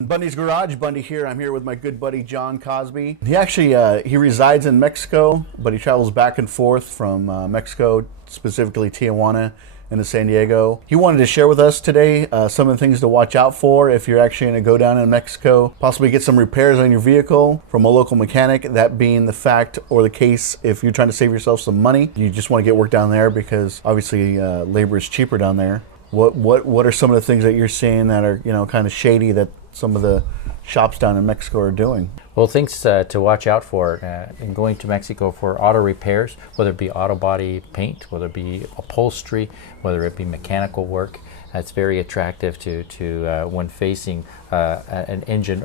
Bundy's Garage, Bundy here. I'm here with my good buddy John Cosby. He actually he resides in Mexico, but he travels back and forth from Mexico, specifically Tijuana into San Diego. He wanted to share with us today some of the things to watch out for if you're actually going to go down in Mexico, possibly get some repairs on your vehicle from a local mechanic, that being the fact or the case if you're trying to save yourself some money. You just want to get work down there because obviously labor is cheaper down there. What are some of the things that you're seeing that are, you know, kind of shady that some of the shops down in Mexico are doing? Well, things to watch out for in going to Mexico for auto repairs, whether it be auto body paint, whether it be upholstery, whether it be mechanical work. It's very attractive to when facing an engine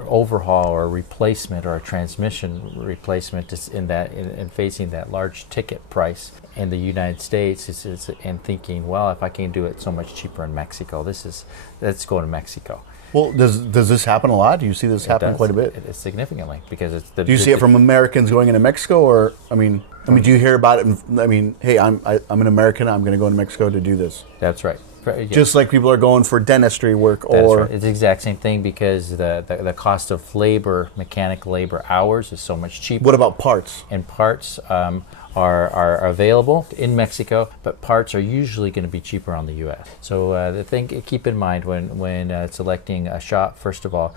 overhaul or replacement or a transmission replacement in facing that large ticket price in the United States and thinking, well, if I can do it so much cheaper in Mexico, let's go to Mexico. Well, does this happen a lot? Do you see this happen quite a bit? It is significantly, because it's Do you see it from Americans going into Mexico, or I mean, do you hear about it? I mean, hey, I'm an American. I'm going to go into Mexico to do this. That's right. Yeah. Just like people are going for dentistry work, That's or right. It's the exact same thing, because the cost of labor, mechanic labor hours, is so much cheaper. What about parts? And parts are available in Mexico, but parts are usually going to be cheaper on the U.S. So the thing keep in mind when selecting a shop, first of all,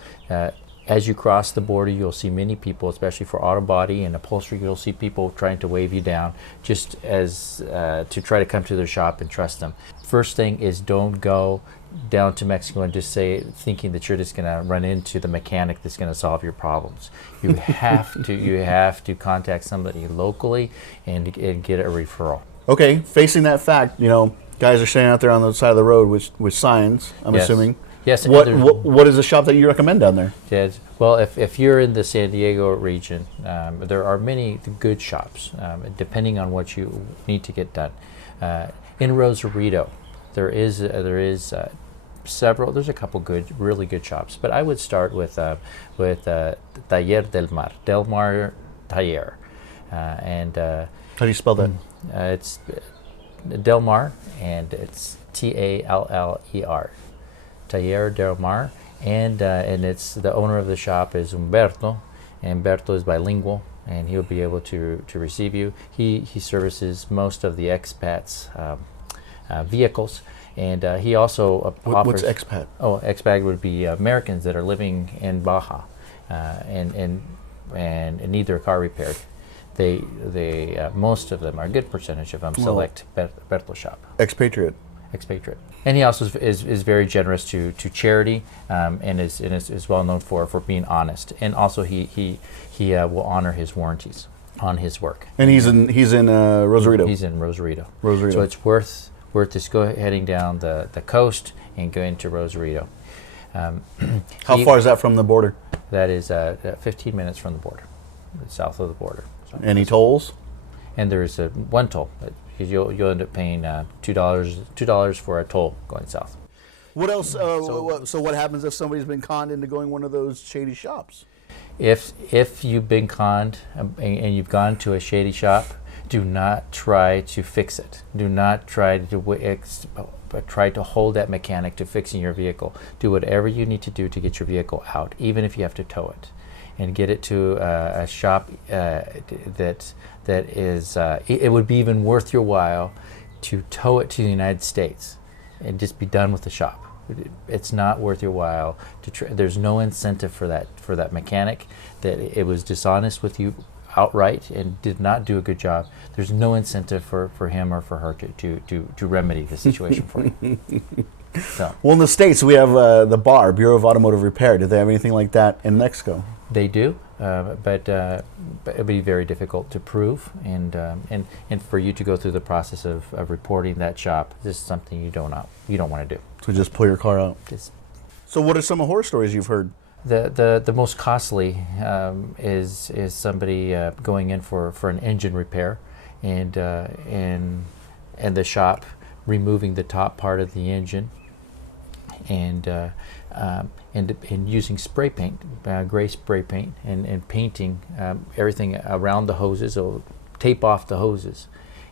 as you cross the border, you'll see many people, especially for auto body and upholstery, you'll see people trying to wave you down just as to try to come to their shop and trust them. First thing is, don't go down to Mexico and just thinking that you're just going to run into the mechanic that's going to solve your problems. You have to contact somebody locally and get a referral. Okay, facing that fact, you know, guys are standing out there on the side of the road with signs, I'm assuming. Yes. What is the shop that you recommend down there? Yes. Well, if you're in the San Diego region, there are many good shops, depending on what you need to get done. In Rosarito, there is several. There's a couple really good shops, but I would start with Taller del Mar, Del Mar Taller, and how do you spell that? It's Del Mar, and it's Taller. Taller del Mar, and it's the owner of the shop is Humberto. And Humberto is bilingual, and he'll be able to receive you. He services most of the expats' vehicles, and he also offers. What's expat? Oh, expat would be Americans that are living in Baja, and need their car repaired. They most of them, are a good percentage of them, select Humberto's shop. Expatriate. And he also is very generous to charity, and is well known for being honest. And also he will honor his warranties on his work. And he's in Rosarito. He's in Rosarito. So it's worth just heading down the coast and going to Rosarito. How far is that from the border? That is 15 minutes from the border, south of the border. So any tolls? And there's one toll. You'll end up paying $2 for a toll going south. What else? So what happens if somebody's been conned into going one of those shady shops? If you've been conned and you've gone to a shady shop, do not try to fix it. Do not try to hold that mechanic to fixing your vehicle. Do whatever you need to do to get your vehicle out, even if you have to tow it, and get it to a shop that is, it would be even worth your while to tow it to the United States and just be done with the shop. It's not worth your while there's no incentive for that mechanic, that it was dishonest with you outright and did not do a good job. There's no incentive for him or for her to remedy the situation for you. So. Well, in the States, we have the BAR, Bureau of Automotive Repair. Do they have anything like that in Mexico? They do, but it'd be very difficult to prove, and for you to go through the process of reporting that shop. This is something you don't want to do. So just pull your car out. So what are some horror stories you've heard? The most costly is somebody going in for an engine repair, and the shop removing the top part of the engine, and using spray paint, gray spray paint, and painting everything around the hoses. So tape off the hoses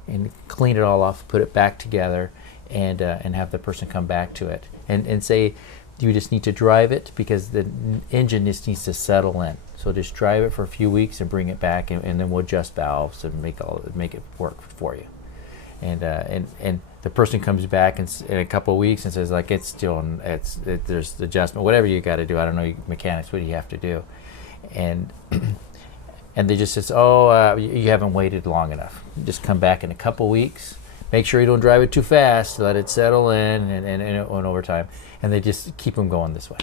and clean it all off, put it back together, and have the person come back to it and say, You just need to drive it because the engine just needs to settle in. So just drive it for a few weeks and bring it back, and then we'll adjust valves and make it work for you. And the person comes back in a couple of weeks and says like there's adjustment, whatever you got to do. I don't know, mechanics, what do you have to do? And and they just says, you haven't waited long enough. Just come back in a couple of weeks. Make sure you don't drive it too fast. Let it settle in and over time. And they just keep them going this way.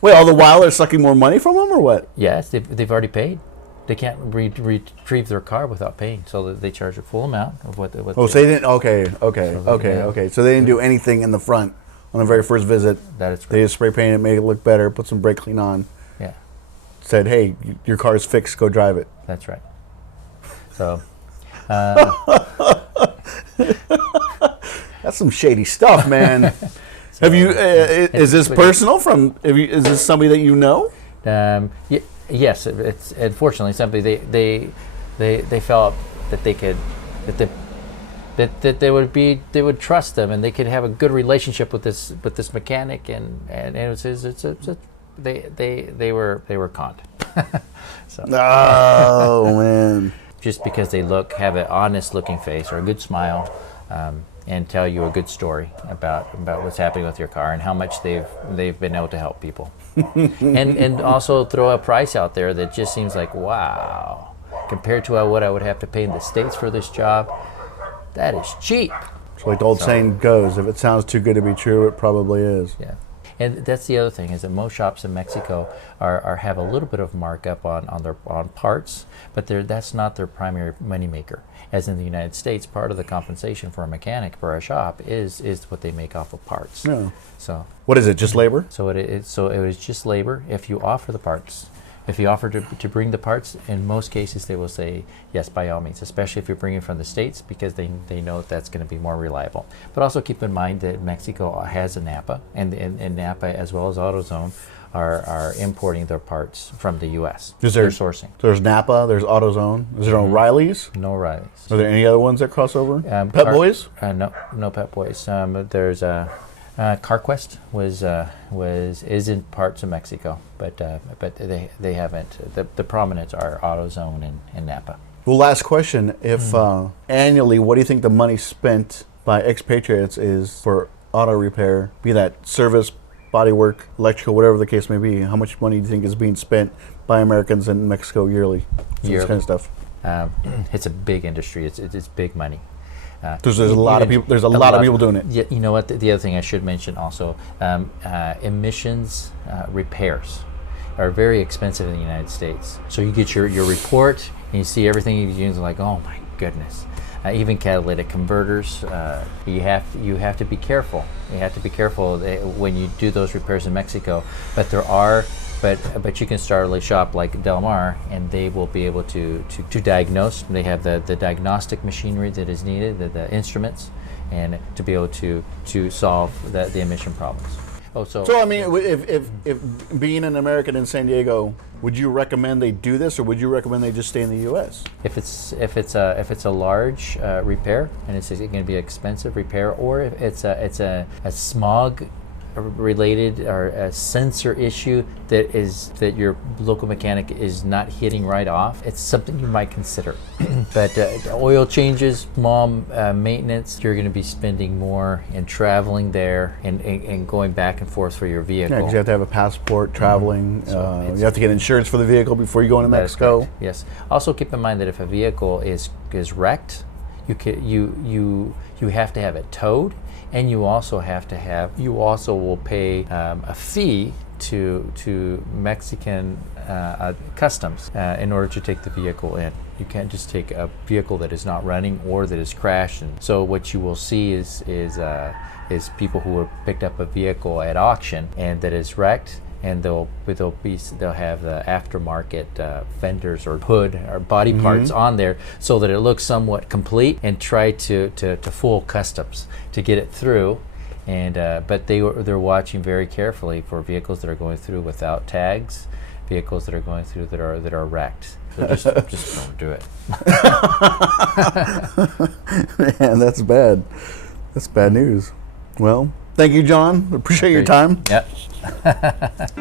Wait, all the while they're sucking more money from them, or what? Yes, they've already paid. They can't retrieve their car without paying, so they charge a full amount of what. So they didn't. Okay. So they didn't do anything in the front on the very first visit. That is correct. They just spray painted it, made it look better, put some brake clean on. Yeah. Said, hey, your car's fixed. Go drive it. That's right. So. That's some shady stuff, man. So, have you? Is this personal? Is this somebody that you know? Yes, it's unfortunately somebody they felt that they could that they would trust them and they could have a good relationship with this mechanic and they were conned. So. Oh man. Just because they have an honest looking face or a good smile, and tell you a good story about what's happening with your car and how much they've been able to help people, and also throw a price out there that just seems like, wow, compared to what I would have to pay in the States for this job, that is cheap. So like the old saying goes, if it sounds too good to be true, it probably is. Yeah. And that's the other thing, is that most shops in Mexico have a little bit of markup on parts, but that's not their primary moneymaker. As in the United States, part of the compensation for a mechanic for a shop is what they make off of parts. No. So what is it? Just labor? So it is just labor. If you offer the parts, if you offer to bring the parts, in most cases they will say yes, by all means, especially if you're bringing from the States, because they know that's going to be more reliable. But also keep in mind that Mexico has a Napa, and Napa as well as AutoZone are importing their parts from the U.S. They're sourcing. There's Napa, there's AutoZone. Is there O'Reilly's? No O'Reilly's. Are there any other ones that cross over? Pep Boys? No Pep Boys. There's CarQuest is in parts of Mexico, but they haven't. The prominent are AutoZone and Napa. Well, last question: if annually, what do you think the money spent by expatriates is for auto repair, be that service, bodywork, electrical, whatever the case may be? How much money do you think is being spent by Americans in Mexico yearly? This kind of stuff. It's a big industry. It's big money. There's a lot of people. There's a lot of people doing it. Yeah, you know what? The other thing I should mention also, emissions repairs are very expensive in the United States. So you get your report and you see everything you use, like, oh my goodness. Even catalytic converters, you have to be careful. You have to be careful when you do those repairs in Mexico. But there are. But you can start a shop like Del Mar, and they will be able to diagnose. They have the diagnostic machinery that is needed, the instruments, and to be able to solve the emission problems. So I mean, if being an American in San Diego, would you recommend they do this, or would you recommend they just stay in the U.S.? If it's a large repair, and it's going to be an expensive repair, or if it's a smog related or a sensor issue that your local mechanic is not hitting right off, it's something you might consider. But oil changes, small maintenance, you're going to be spending more in traveling there and going back and forth for your vehicle. Yeah, because you have to have a passport, traveling. So you have to get insurance for the vehicle before you go into Mexico. Yes. Also keep in mind that if a vehicle is wrecked, you have to have it towed. And you also will pay a fee to Mexican customs in order to take the vehicle in. You can't just take a vehicle that is not running or that is crashed. And so what you will see is people who have picked up a vehicle at auction and that is wrecked, and they'll have the aftermarket fenders or hood or body parts on there so that it looks somewhat complete, and try to fool customs to get it through. And but they're watching very carefully for vehicles that are going through without tags, vehicles that are going through that are wrecked. So just don't do it. Man, that's bad. That's bad news. Well, Thank you, John. Appreciate your time. Yep.